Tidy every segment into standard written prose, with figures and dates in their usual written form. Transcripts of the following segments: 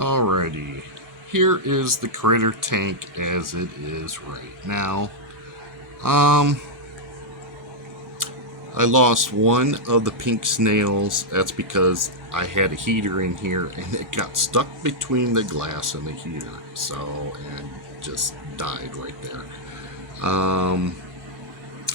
Alrighty, here is the critter tank as it is right now. Um, I lost one of the pink snails. That's because I had a heater in here and it got stuck between the glass and the heater. And just died right there.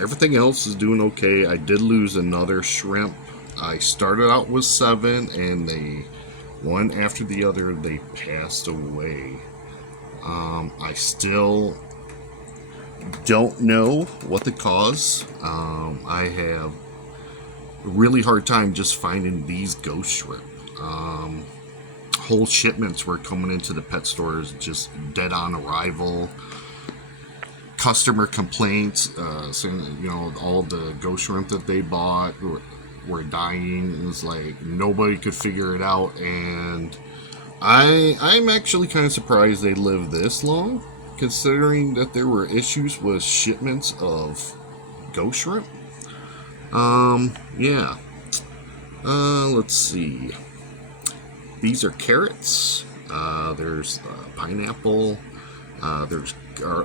Everything else is doing okay. I did lose another shrimp. I started out with 7 and one after the other, they passed away. I still don't know what the cause. I have a really hard time just finding these ghost shrimp. Whole shipments were coming into the pet stores just dead on arrival. Customer complaints saying all the ghost shrimp that they bought were dying. It was like nobody could figure it out, and I'm actually kind of surprised they lived this long, considering that there were issues with shipments of ghost shrimp. Yeah. Let's see. These are carrots. There's pineapple. There's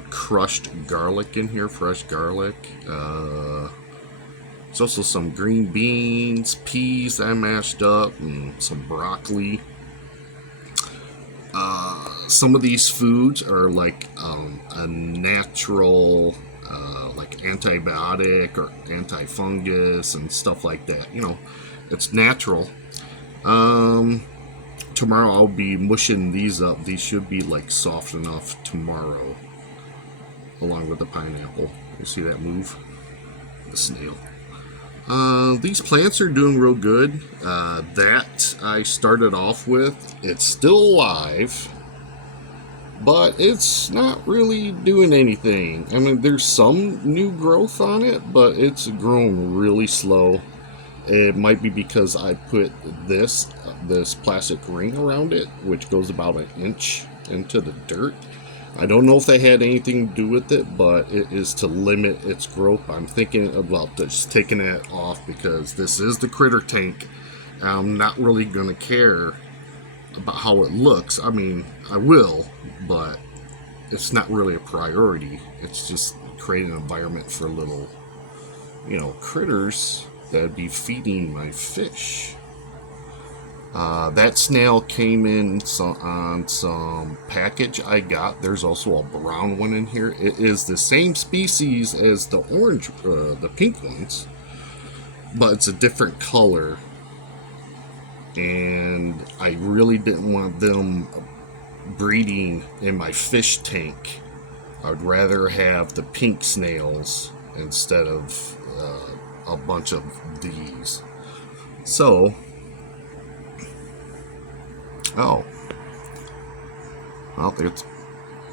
crushed garlic in here, fresh garlic. There's also some green beans, peas that I mashed up, and some broccoli. Some of these foods are like a natural, like antibiotic or antifungus and stuff like that. It's natural. Tomorrow I'll be mushing these up. These should be like soft enough tomorrow, along with the pineapple. You see that move? The snail. These plants are doing real good. That I started off with, it's still alive, but it's not really doing anything. I mean, there's some new growth on it, but it's growing really slow. It might be because I put this plastic ring around it, which goes about an inch into the dirt. I don't know if they had anything to do with it, but it is to limit its growth. I'm thinking about just taking it off because this is the critter tank. I'm not really going to care about how it looks. I mean, I will, but it's not really a priority. It's just creating an environment for little, critters that'd be feeding my fish. That snail came in on some package I got. There's also a brown one in here. It is the same species as the orange, the pink ones, but it's a different color. And I really didn't want them breeding in my fish tank. I'd rather have the pink snails instead of a bunch of these. So, well,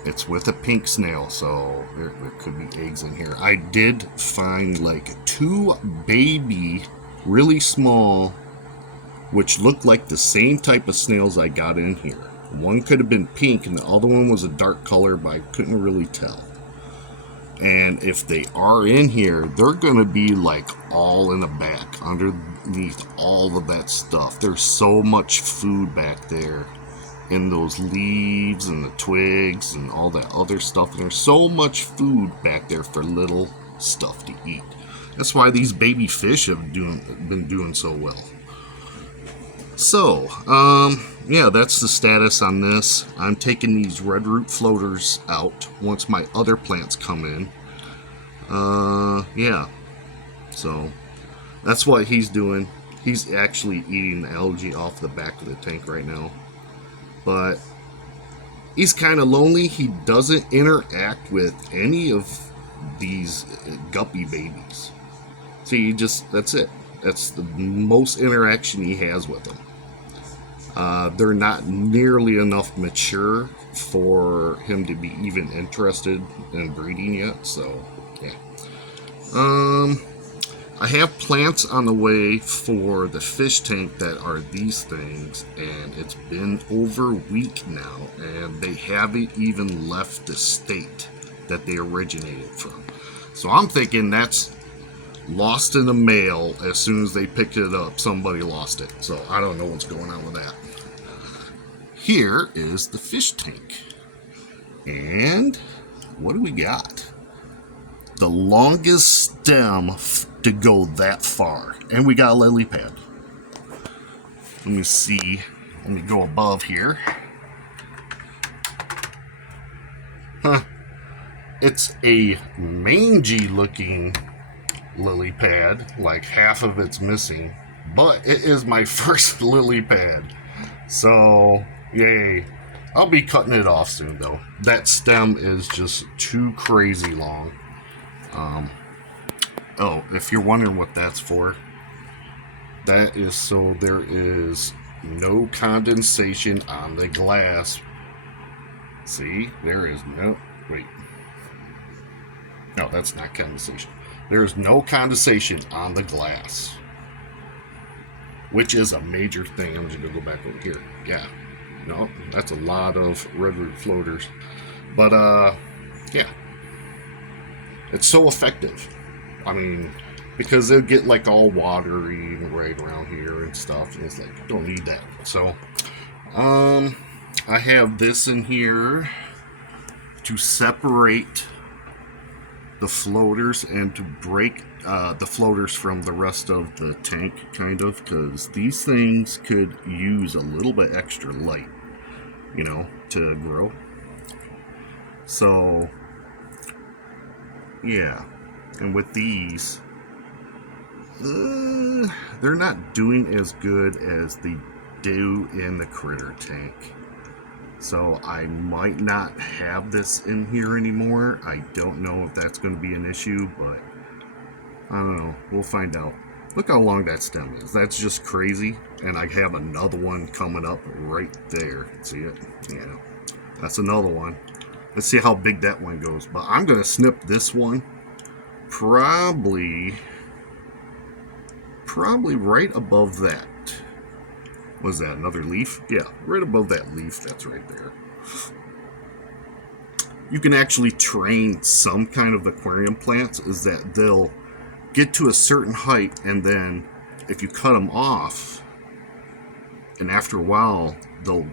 it's with a pink snail, so there could be eggs in here. I did find like 2 baby, really small, which looked like the same type of snails I got in here. One could have been pink and the other one was a dark color, but I couldn't really tell. And if they are in here, they're going to be like all in the back, underneath all of that stuff. There's so much food back there in those leaves and the twigs and all that other stuff. And there's so much food back there for little stuff to eat. That's why these baby fish have been doing so well. So, yeah, that's the status on this. I'm taking these red root floaters out once my other plants come in. Yeah. So, that's what he's doing. He's actually eating the algae off the back of the tank right now. But he's kind of lonely. He doesn't interact with any of these guppy babies. See, that's it. That's the most interaction he has with them. They're not nearly enough mature for him to be even interested in breeding yet. So, yeah. I have plants on the way for the fish tank that are these things, and it's been over a week now, and they haven't even left the state that they originated from. So I'm thinking that's lost in the mail. As soon as they picked it up, somebody lost it. So I don't know what's going on with that. here is the fish tank. And what do we got? The longest stem to go that far. And we got a lily pad. Let me see. Let me go above here. Huh. It's a mangy looking lily pad. Like half of it's missing. But it is my first lily pad. So, yay. I'll be cutting it off soon though. That stem is just too crazy long. Oh, if you're wondering what that's for, that is so there is no condensation on the glass. See, there is no, wait. No, that's not condensation. There's no condensation on the glass, which is a major thing. I'm just gonna go back over here. Yeah, no, that's a lot of redwood floaters. But, yeah, it's so effective. I mean, because they'll get like all watery right around here and stuff. And it's like, you don't need that. So, I have this in here to separate the floaters and to break the floaters from the rest of the tank, kind of, because these things could use a little bit extra light, you know, to grow. So, yeah. And with these, they're not doing as good as they do in the critter tank. So I might not have this in here anymore. I don't know if that's going to be an issue, but I don't know. We'll find out. Look how long that stem is. That's just crazy. And I have another one coming up right there. See it? Yeah. That's another one. Let's see how big that one goes. But I'm going to snip this one. Probably right above that. Was that another leaf? Yeah, right above that leaf. That's right there. You can actually train some kind of aquarium plants, is that they'll get to a certain height, and then if you cut them off, and after a while they'll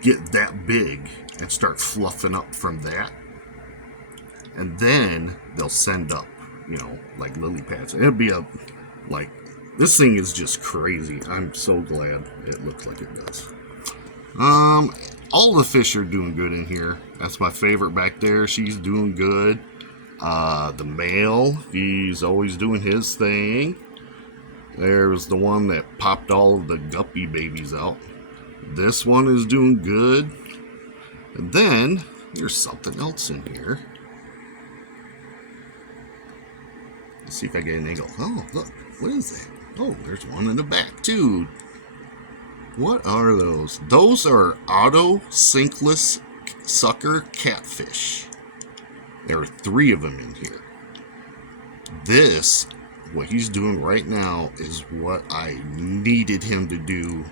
get that big and start fluffing up from that, and then they'll send up, you know, like lily pads. It'll be a, like, this thing is just crazy. I'm so glad it looks like it does. All the fish are doing good in here. That's my favorite back there. She's doing good. The male, he's always doing his thing. There's the one that popped all of the guppy babies out. This one is doing good. And then there's something else in here. Let's see if I get an angle. Oh, look. What is that? Oh, there's one in the back, too. What are those? Those are auto sinkless sucker catfish. There are 3 of them in here. This, what he's doing right now, is what I needed him to do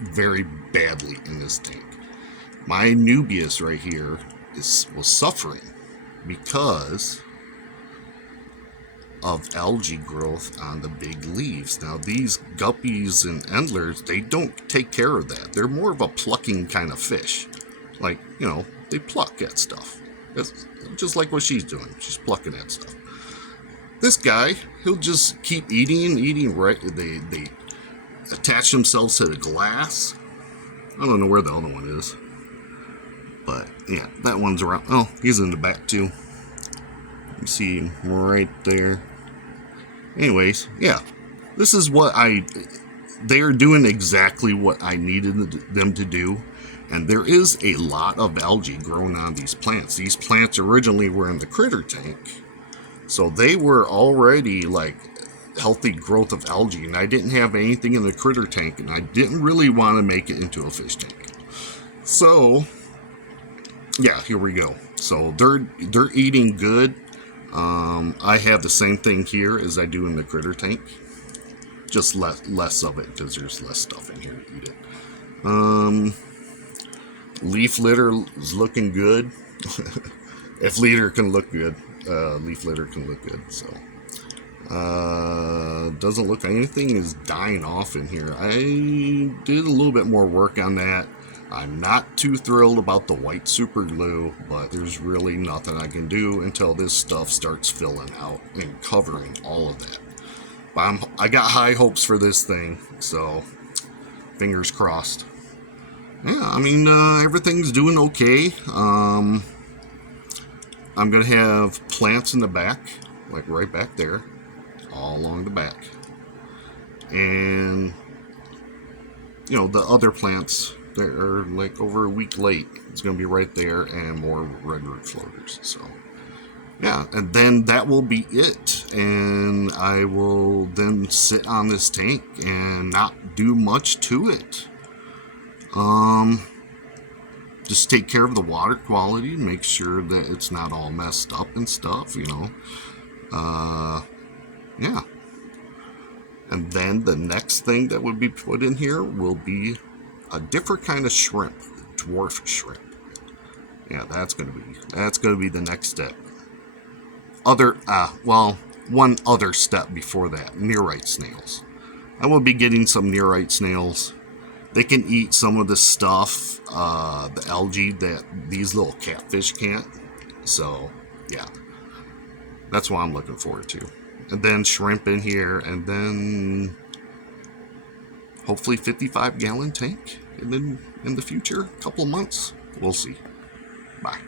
very badly in this tank. My Nubius right here was suffering because of algae growth on the big leaves. Now these guppies and endlers, they don't take care of that. They're more of a plucking kind of fish. Like, you know, they pluck at stuff. That's just like what she's doing. She's plucking at stuff. This guy, he'll just keep eating, right? They attach themselves to the glass. I don't know where the other one is. But, yeah, that one's around. Oh, he's in the back, too. You see him right there. Anyways, yeah, this is what they are doing exactly what I needed them to do. And there is a lot of algae growing on these plants. These plants originally were in the critter tank. So they were already like healthy growth of algae. And I didn't have anything in the critter tank. And I didn't really want to make it into a fish tank. So, yeah, here we go. So they're eating good. I have the same thing here as I do in the critter tank, just less of it because there's less stuff in here to eat it. Leaf litter is looking good. If litter can look good, leaf litter can look good. So Doesn't look like anything is dying off in here. I did a little bit more work on that. I'm not too thrilled about the white super glue, but there's really nothing I can do until this stuff starts filling out and covering all of that. But I got high hopes for this thing, so fingers crossed. Yeah, I mean, everything's doing okay. I'm going to have plants in the back, like right back there, all along the back. And, you know, the other plants, they're like over a week late. It's going to be right there, and more red root floaters. So, yeah, and then that will be it. And I will then sit on this tank and not do much to it. Just take care of the water quality, make sure that it's not all messed up and stuff, you know. Yeah. And then the next thing that would be put in here will be a different kind of shrimp, dwarf shrimp. Yeah, that's gonna be the next step. One other step before that, nearite snails. I will be getting some nearite snails. They can eat some of the stuff, the algae that these little catfish can't. So, yeah. That's what I'm looking forward to. And then shrimp in here, and then hopefully 55-gallon tank in the future, a couple of months. We'll see. Bye.